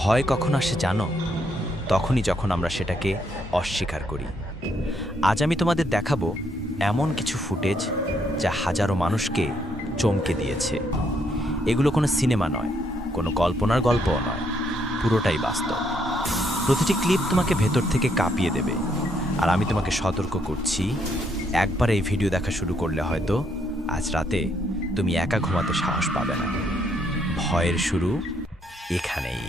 ভয় কখন আসে জানো? তখনই যখন আমরা সেটাকে অস্বীকার করি। আজ আমি তোমাদের দেখাবো এমন কিছু ফুটেজ যা হাজারো মানুষকে চমকে দিয়েছে। এগুলো কোনো সিনেমা নয়, কোনো কল্পনার গল্পও নয়, পুরোটাই বাস্তব। প্রতিটি ক্লিপ তোমাকে ভেতর থেকে কাঁপিয়ে দেবে। আর আমি তোমাকে সতর্ক করছি, একবার এই ভিডিও দেখা শুরু করলে হয়তো আজ রাতে তুমি একা ঘুমাতে সাহস পাবে না। ভয়ের শুরু এখানেই।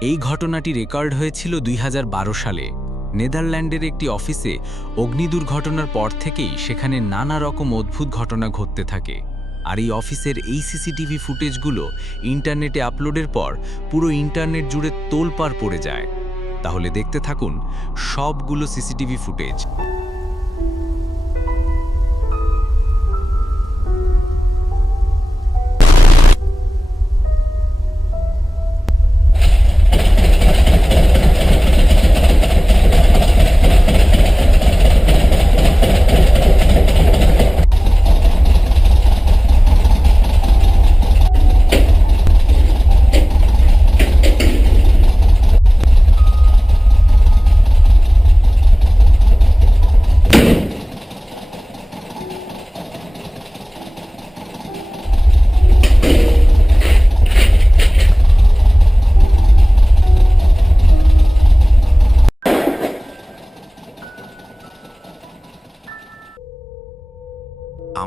এই ঘটনাটি রেকর্ড হয়েছিল দুই হাজার বারো সালে। নেদারল্যান্ডের একটি অফিসে অগ্নি দুর্ঘটনার পর থেকেই সেখানে নানা রকম অদ্ভুত ঘটনা ঘটতে থাকে। আর এই অফিসের এই সিসিটিভি ফুটেজগুলো ইন্টারনেটে আপলোডের পর পুরো ইন্টারনেট জুড়ে তোলপাড় পড়ে যায়। তাহলে দেখতে থাকুন সবগুলো সিসিটিভি ফুটেজ।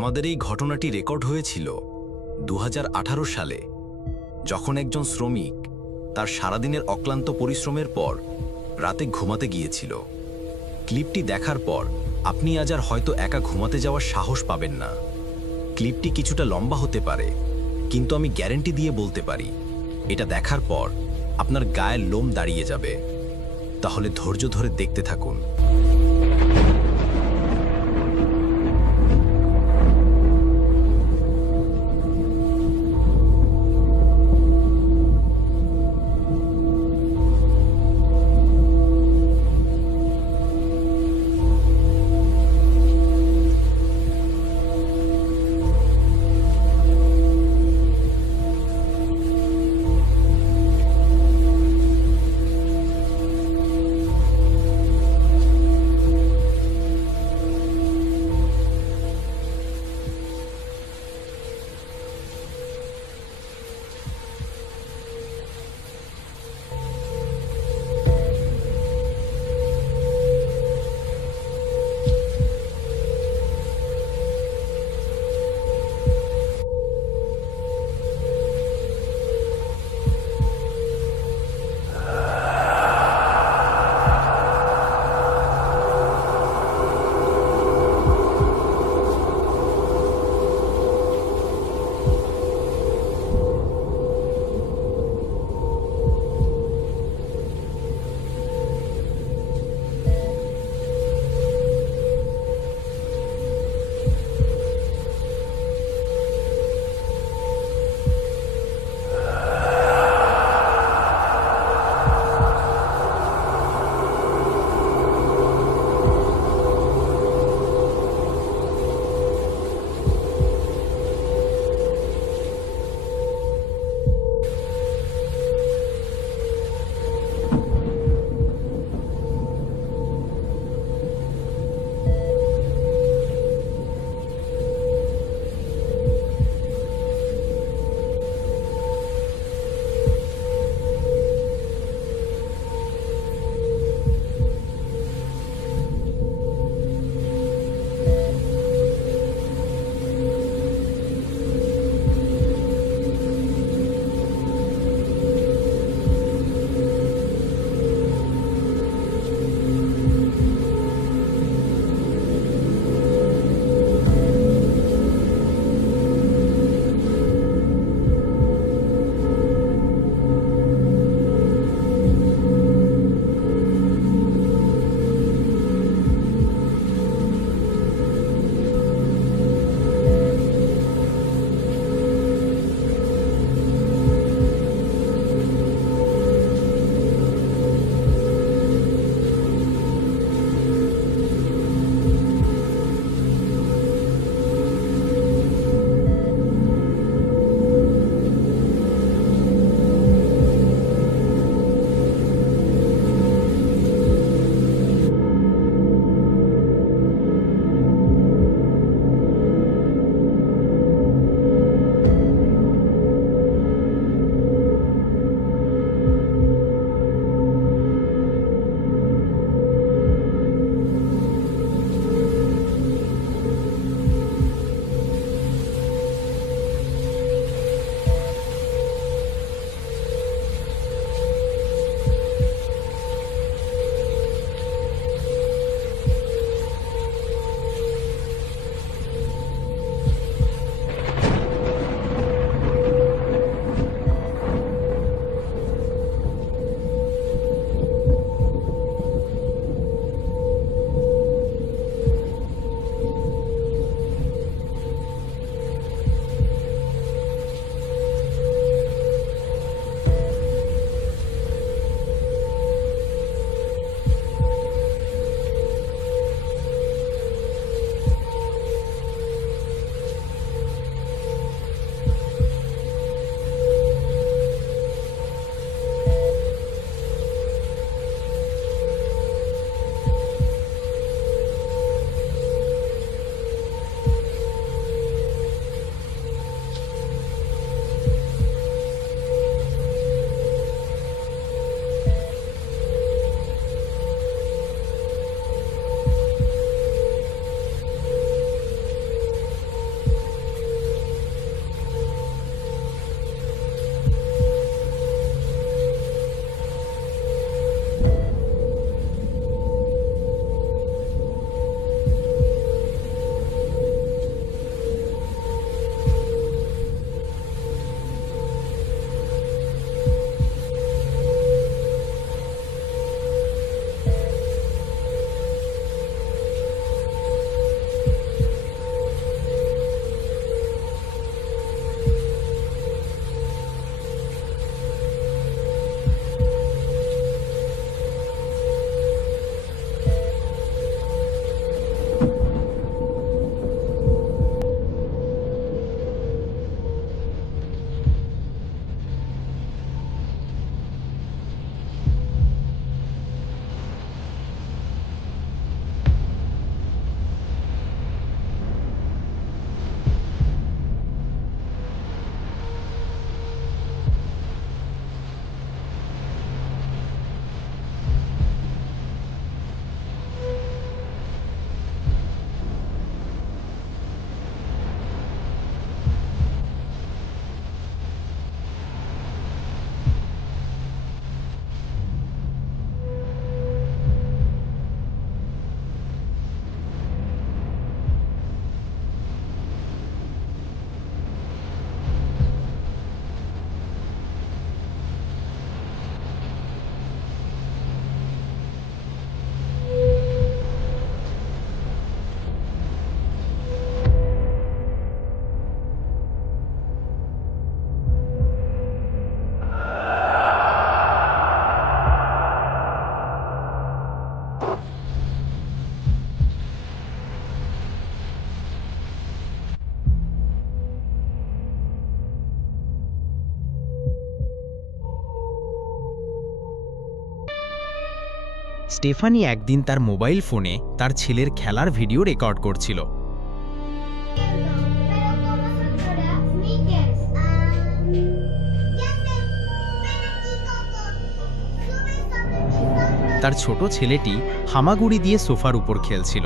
আমাদের এই ঘটনাটি রেকর্ড হয়েছিল দু হাজার আঠারো সালে, যখন একজন শ্রমিক তার সারাদিনের অক্লান্ত পরিশ্রমের পর রাতে ঘুমাতে গিয়েছিল। ক্লিপটি দেখার পর আপনি আজ আর হয়তো একা ঘুমাতে যাওয়ার সাহস পাবেন না। ক্লিপটি কিছুটা লম্বা হতে পারে, কিন্তু আমি গ্যারেন্টি দিয়ে বলতে পারি, এটা দেখার পর আপনার গায়ের লোম দাঁড়িয়ে যাবে। তাহলে ধৈর্য ধরে দেখতে থাকুন। স্টেফানি একদিন তার মোবাইল ফোনে তার ছেলের খেলার ভিডিও রেকর্ড করছিল। তার ছোট ছেলেটি হামাগুড়ি দিয়ে সোফার উপর খেলছিল।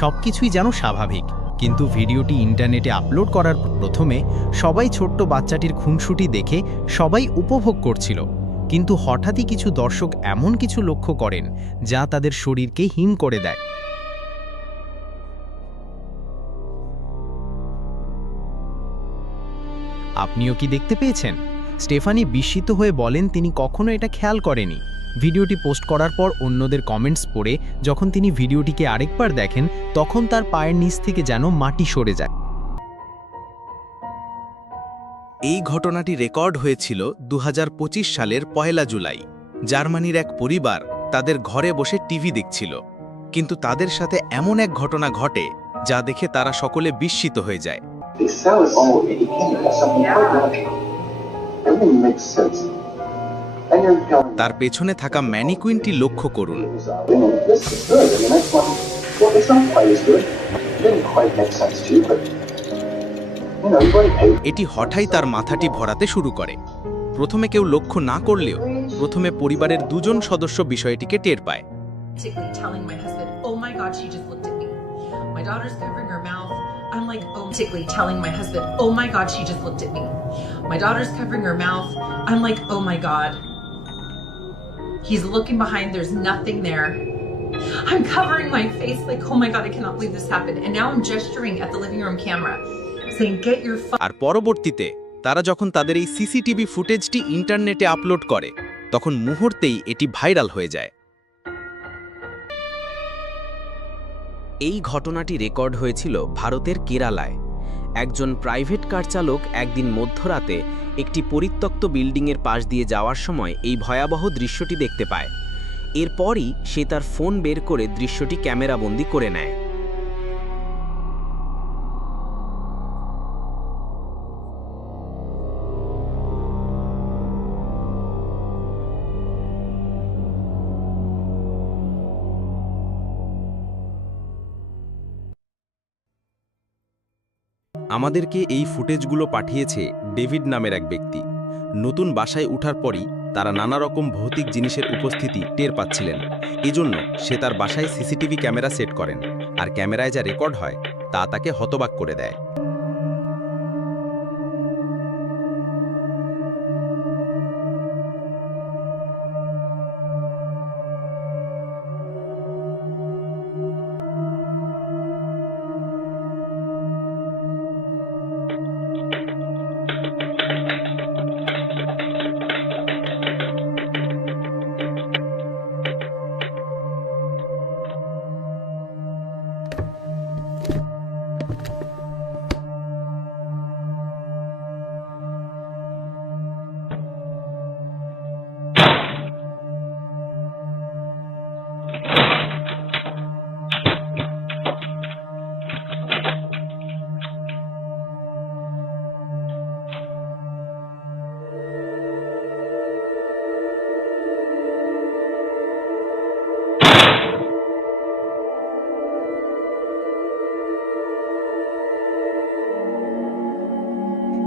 সবকিছুই যেন স্বাভাবিক, কিন্তু ভিডিওটি ইন্টারনেটে আপলোড করার প্রথমে সবাই ছোট্ট বাচ্চাটির খুনসুটি দেখে সবাই উপভোগ করছিল। কিন্তু হঠাৎই কিছু দর্শক এমন কিছু লক্ষ্য করেন যা তাদের শরীরকে হিম করে দেয়। আপনিও কি দেখতে পেয়েছেন? স্টেফানি বিস্মিত হয়ে বলেন, তিনি কখনো এটা খেয়াল করেনি। ভিডিওটি পোস্ট করার পর অন্যদের কমেন্টস পড়ে, যখন তিনি ভিডিওটিকে আরেকবার দেখেন, তখন তার পায়ের নিচ থেকে যেন মাটি সরে যায়। এই ঘটনাটি রেকর্ড হয়েছিল দু হাজার পঁচিশ সালের পয়লা জুলাই। জার্মানির এক পরিবার তাদের ঘরে বসে টিভি দেখছিল। কিন্তু তাদের সাথে এমন এক ঘটনা ঘটে যা দেখে তারা সকলে বিস্মিত হয়ে যায়। তার পেছনে থাকা ম্যানিকুইনটি লক্ষ্য করুন। এটি হঠাৎ তার মাথাটি ভরাতে শুরু করে প্রথমে কেউ লক্ষ্য না করলেও প্রথমে পরিবারের দুজন সদস্য বিষয়টিকে টের পায় my "Oh my God, she just looked at me." My daughter's her mouth. Oh, telling my husband, "Oh my God, she just looked at me." My daughter's mouth. Oh my God. He's looking behind. There's nothing there. I'm covering my face like, oh my God, I cannot believe this happened. And now I'm gesturing at the living room camera, আর পরবর্তীতে, তারা যখন তাদের এই CCTV ফুটেজটি ইন্টারনেটে upload করে, তখন মুহূর্তেই এটি ভাইরাল হয়ে যায়। এই ঘটনাটি রেকর্ড হয়েছিল ভারতের কেরালায়। একজন প্রাইভেট কার চালক একদিন মধ্যরাতে একটি পরিত্যক্ত বিল্ডিংয়ের পাশ দিয়ে যাওয়ার সময় এই ভয়াবহ দৃশ্যটি দেখতে পায়। এরপরই সে তার ফোন বের করে দৃশ্যটি ক্যামেরাবন্দি করে নেয়। আমাদেরকে এই ফুটেজগুলো পাঠিয়েছে ডেভিড নামের এক ব্যক্তি। নতুন বাসায় উঠার পরই তারা নানা রকম ভৌতিক জিনিসের উপস্থিতি টের পাচ্ছিলেন। এজন্য সে তার বাসায় সিসিটিভি ক্যামেরা সেট করেন, আর ক্যামেরায় যা রেকর্ড হয়, তা তাকে হতবাক করে দেয়।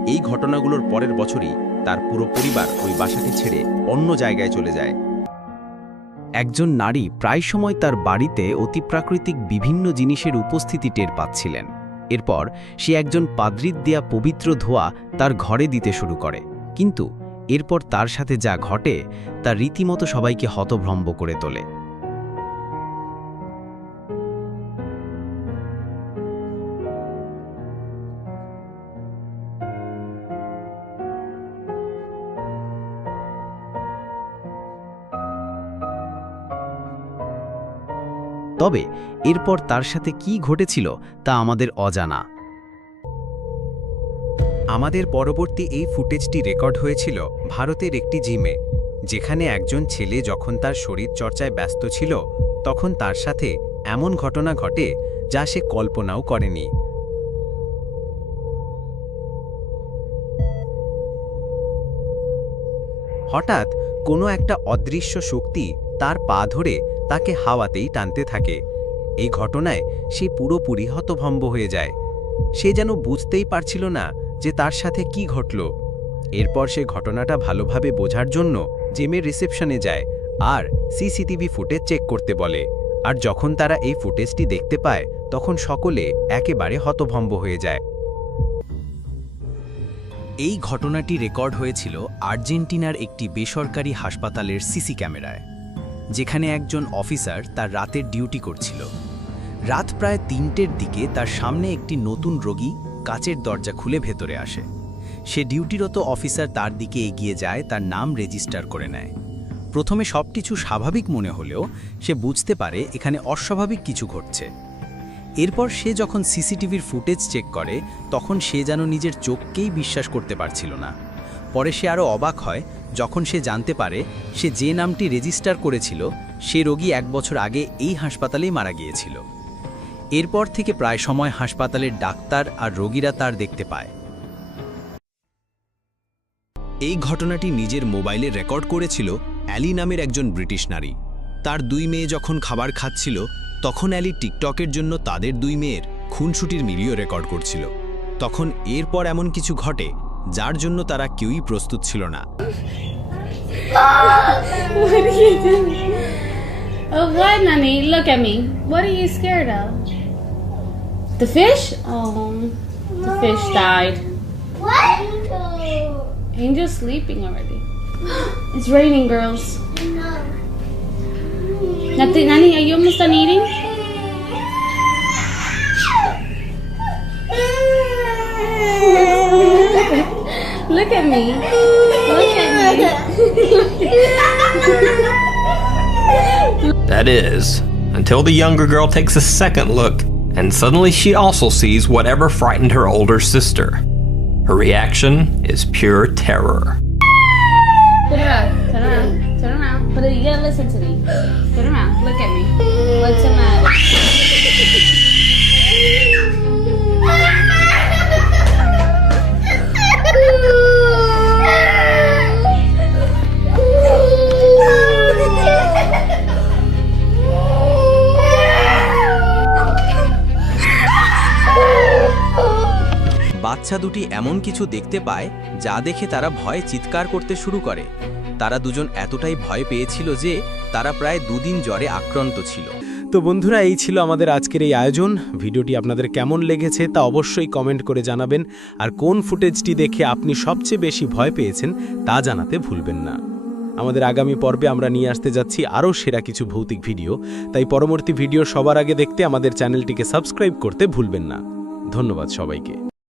এই ঘটনাগুলোর পরের বছরই তার পুরো পরিবার ওই বাসাটি ছেড়ে অন্য জায়গায় চলে যায়। একজন নারী প্রায় সময় তার বাড়িতে অতিপ্রাকৃতিক বিভিন্ন জিনিসের উপস্থিতি টের পাচ্ছিলেন। এরপর সে একজন পাদ্রিত দেয়া পবিত্র ধোয়া তার ঘরে দিতে শুরু করে। কিন্তু এরপর তার সাথে যা ঘটে তা রীতিমতো সবাইকে হতভ্রম্ব করে তোলে। তবে এরপর তার সাথে কি ঘটেছিল তা আমাদের অজানা। আমাদের পরবর্তী এই ফুটেজটি রেকর্ড হয়েছিল ভারতের একটি জিমে, যেখানে একজন ছেলে যখন তার শরীর চর্চায় ব্যস্ত ছিল, তখন তার সাথে এমন ঘটনা ঘটে যা সে কল্পনাও করেনি। হঠাৎ কোনো একটা অদৃশ্য শক্তি তার পা ধরে তাকে হাওয়াতেই টানতে থাকে। এই ঘটনায় সে পুরোপুরি হতভম্ব হয়ে যায়। সে যেন বুঝতেই পারছিল না যে তার সাথে কি ঘটল। এরপর সে ঘটনাটা ভালোভাবে বোঝার জন্য জেমের রিসেপশনে যায় আর সিসিটিভি ফুটেজ চেক করতে বলে। আর যখন তারা এই ফুটেজটি দেখতে পায়, তখন সকলে একেবারে হতভম্ব হয়ে যায়। এই ঘটনাটি রেকর্ড হয়েছিল আর্জেন্টিনার একটি বেসরকারি হাসপাতালের সিসি ক্যামেরায়। যেখানে একজন অফিসার তার রাতের ডিউটি করছিল। রাত প্রায় তিনটের দিকে তার সামনে একটি নতুন রোগী কাচের দরজা খুলে ভেতরে আসে। সে ডিউটিরত অফিসার তার দিকে এগিয়ে যায়, তার নাম রেজিস্টার করে নেয়। প্রথমে সব কিছু স্বাভাবিক মনে হলেও সে বুঝতে পারে এখানে অস্বাভাবিক কিছু ঘটছে। এরপর সে যখন সিসিটিভির ফুটেজ চেক করে, তখন সে যেন নিজের চোখকেই বিশ্বাস করতে পারছিল না। পরে সে আরও অবাক হয়, যখন সে জানতে পারে সে যে নামটি রেজিস্টার করেছিল, সে রোগী এক বছর আগে এই হাসপাতালেই মারা গিয়েছিল। এরপর থেকে প্রায় সময় হাসপাতালের ডাক্তার আর রোগীরা তার দেখতে পায়। এই ঘটনাটি নিজের মোবাইলে রেকর্ড করেছিল অ্যালি নামের একজন ব্রিটিশ নারী। তার দুই মেয়ে যখন খাবার খাচ্ছিল, তখন অ্যালি টিকটকের জন্য তাদের দুই মেয়ের খুনসুটির মিলিও রেকর্ড করছিল। তখন এরপর এমন কিছু ঘটে যার জন্য তারা কেউই প্রস্তুত ছিল না What are you doing? Oh, what, Nani? Look at me. What are you scared of? The fish? Oh, the fish died. What? Angel's sleeping already. It's raining, girls. No. Nati, Nani, are you almost done eating? Look at me. Look at me. That is, until the younger girl takes a second look, and suddenly she also sees whatever frightened her older sister. Her reaction is pure terror. Turn around. Turn around. Turn around. But you gotta listen to me. Turn around. Look at me. What's the matter? বাচ্চা দুটি এমন কিছু দেখতে পায় যা দেখে তারা ভয়ে চিৎকার করতে শুরু করে। তারা দুজন এতটাই ভয় পেয়েছিল যে তারা প্রায় দুদিন জ্বরে আক্রান্ত ছিল। তো বন্ধুরা, এই ছিল আমাদের আজকের এই আয়োজন। ভিডিওটি আপনাদের কেমন লেগেছে তা অবশ্যই কমেন্ট করে জানাবেন। আর কোন ফুটেজটি দেখে আপনি সবচেয়ে বেশি ভয় পেয়েছেন তা জানাতে ভুলবেন না। আমাদের আগামী পর্বে আমরা নিয়ে আসতে যাচ্ছি আরও সেরা কিছু ভৌতিক ভিডিও। তাই পরবর্তী ভিডিও সবার আগে দেখতে আমাদের চ্যানেলটিকে সাবস্ক্রাইব করতে ভুলবেন না। ধন্যবাদ সবাইকে।